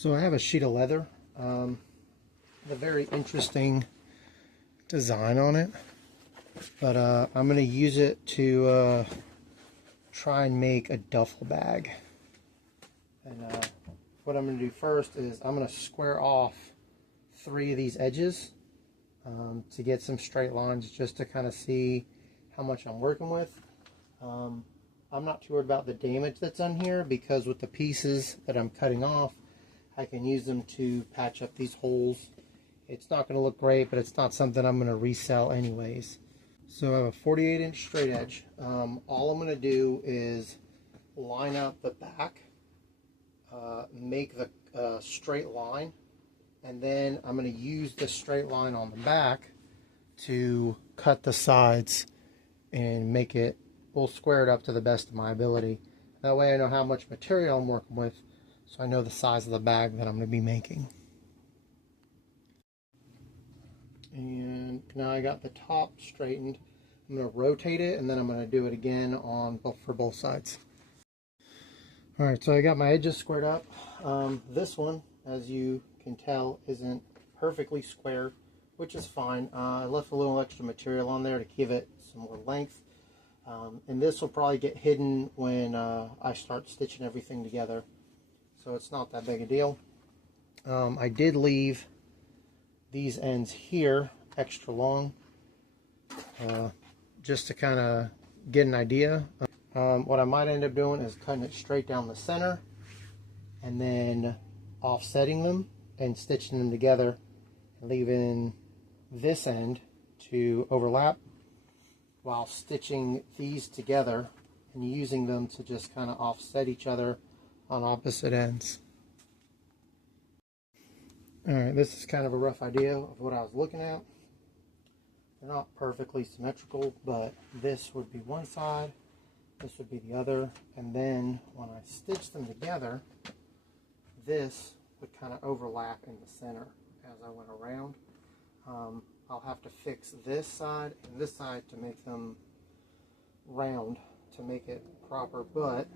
So I have a sheet of leather, a very interesting design on it, but I'm going to use it to try and make a duffel bag. And what I'm going to do first is I'm going to square off 3 of these edges to get some straight lines, just to kind of see how much I'm working with. I'm not too worried about the damage that's on here, because with the pieces that I'm cutting off, I can use them to patch up these holes. It's not going to look great, but it's not something I'm going to resell anyways. So I have a 48-inch straight edge. All I'm going to do is line up the back, make the straight line, and then I'm going to use the straight line on the back to cut the sides and make it, we'll square it up to the best of my ability. That way I know how much material I'm working with, so I know the size of the bag that I'm going to be making. And now I got the top straightened. I'm going to rotate it, and then I'm going to do it again for both sides. Alright, so I got my edges squared up. This one, as you can tell, isn't perfectly square, which is fine. I left a little extra material on there to give it some more length. And this will probably get hidden when I start stitching everything together. So it's not that big a deal. I did leave these ends here extra long, just to kind of get an idea. What I might end up doing is cutting it straight down the center and then offsetting them and stitching them together, leaving this end to overlap while stitching these together and using them to just kind of offset each other on opposite ends. Alright, this is kind of a rough idea of what I was looking at. They're not perfectly symmetrical, but this would be one side, this would be the other, and then when I stitch them together, this would kind of overlap in the center as I went around. I'll have to fix this side and this side to make them round, to make it proper, but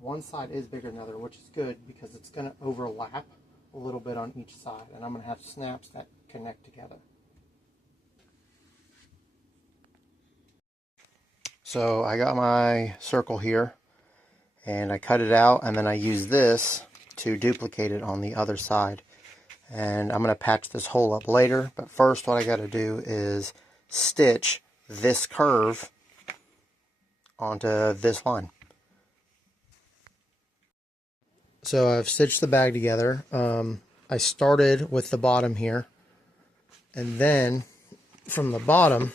one side is bigger than the other, which is good because it's going to overlap a little bit on each side, and I'm going to have snaps that connect together. So I got my circle here, and I cut it out, and then I use this to duplicate it on the other side. And I'm going to patch this hole up later, but first what I got to do is stitch this curve onto this line. So I've stitched the bag together. I started with the bottom here, and then from the bottom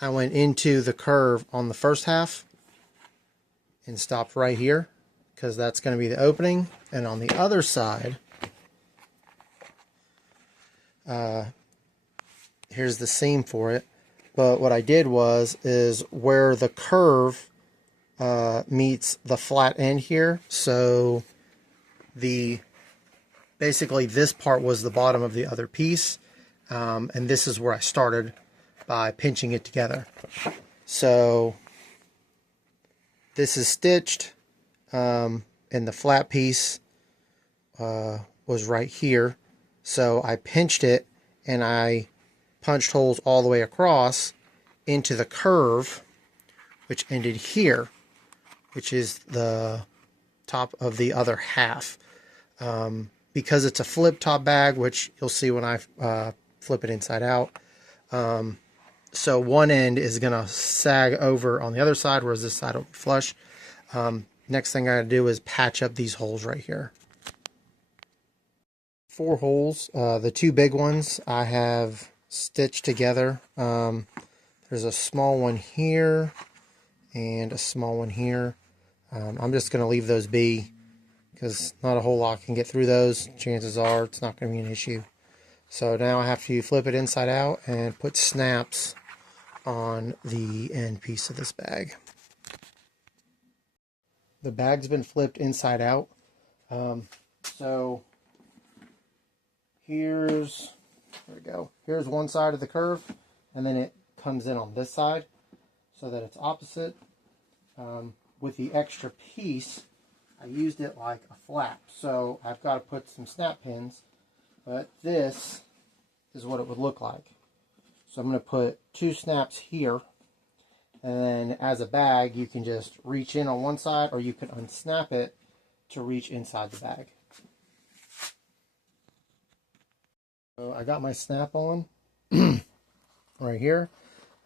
I went into the curve on the first half and stopped right here, because that's going to be the opening. And on the other side, here's the seam for it. But what I did is where the curve meets the flat end here, so basically this part was the bottom of the other piece, and this is where I started by pinching it together. So this is stitched, and the flat piece was right here, so I pinched it and I punched holes all the way across into the curve, which ended here, which is the top of the other half. Because it's a flip top bag, which you'll see when I flip it inside out, so one end is going to sag over on the other side, whereas this side will be flush. Next thing I gotta do is patch up these holes right here. 4 holes. The 2 big ones I have stitched together. There's a small one here and a small one here. I'm just going to leave those be, because not a whole lot can get through those. Chances are it's not going to be an issue. So now I have to flip it inside out and put snaps on the end piece of this bag. The bag's been flipped inside out. So there we go. Here's one side of the curve, and then it comes in on this side so that it's opposite. With the extra piece, I used it like a flap. So I've got to put some snap pins, but this is what it would look like. So I'm going to put 2 snaps here, and then as a bag you can just reach in on one side, or you can unsnap it to reach inside the bag. So I got my snap on right here.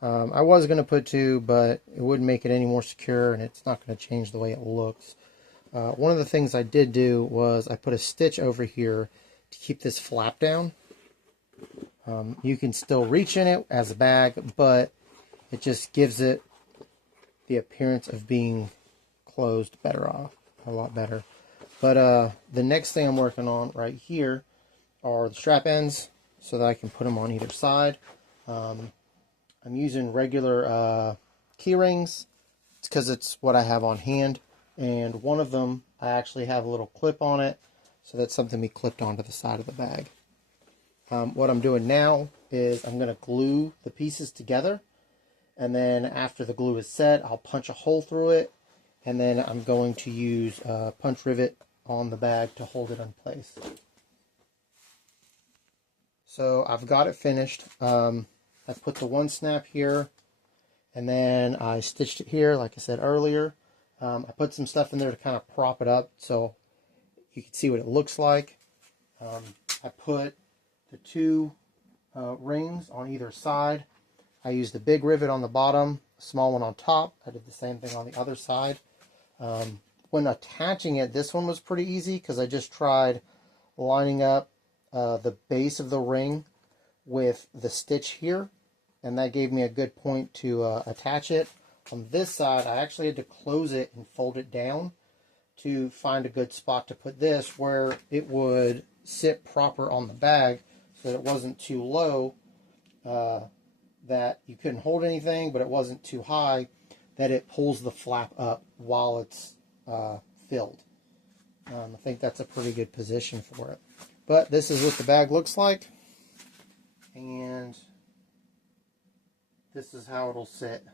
I was going to put 2, but it wouldn't make it any more secure, and it's not going to change the way it looks. One of the things I did do was I put a stitch over here to keep this flap down. You can still reach in it as a bag, but it just gives it the appearance of being closed better off, a lot better. But the next thing I'm working on right here are the strap ends, so that I can put them on either side. I'm using regular key rings. It's because it's what I have on hand, and one of them I actually have a little clip on it, so that's something we clipped onto the side of the bag. What I'm doing now is I'm going to glue the pieces together, and then after the glue is set, I'll punch a hole through it, and then I'm going to use a punch rivet on the bag to hold it in place. So I've got it finished. I put the 1 snap here, and then I stitched it here like I said earlier. I put some stuff in there to kind of prop it up so you can see what it looks like. I put the 2 rings on either side. I used a big rivet on the bottom, a small one on top. I did the same thing on the other side. When attaching it, this one was pretty easy because I just tried lining up the base of the ring with the stitch here, and that gave me a good point to attach it. On this side, I actually had to close it and fold it down to find a good spot to put this where it would sit proper on the bag, so that it wasn't too low that you couldn't hold anything, but it wasn't too high that it pulls the flap up while it's filled. I think that's a pretty good position for it. But this is what the bag looks like, and this is how it'll sit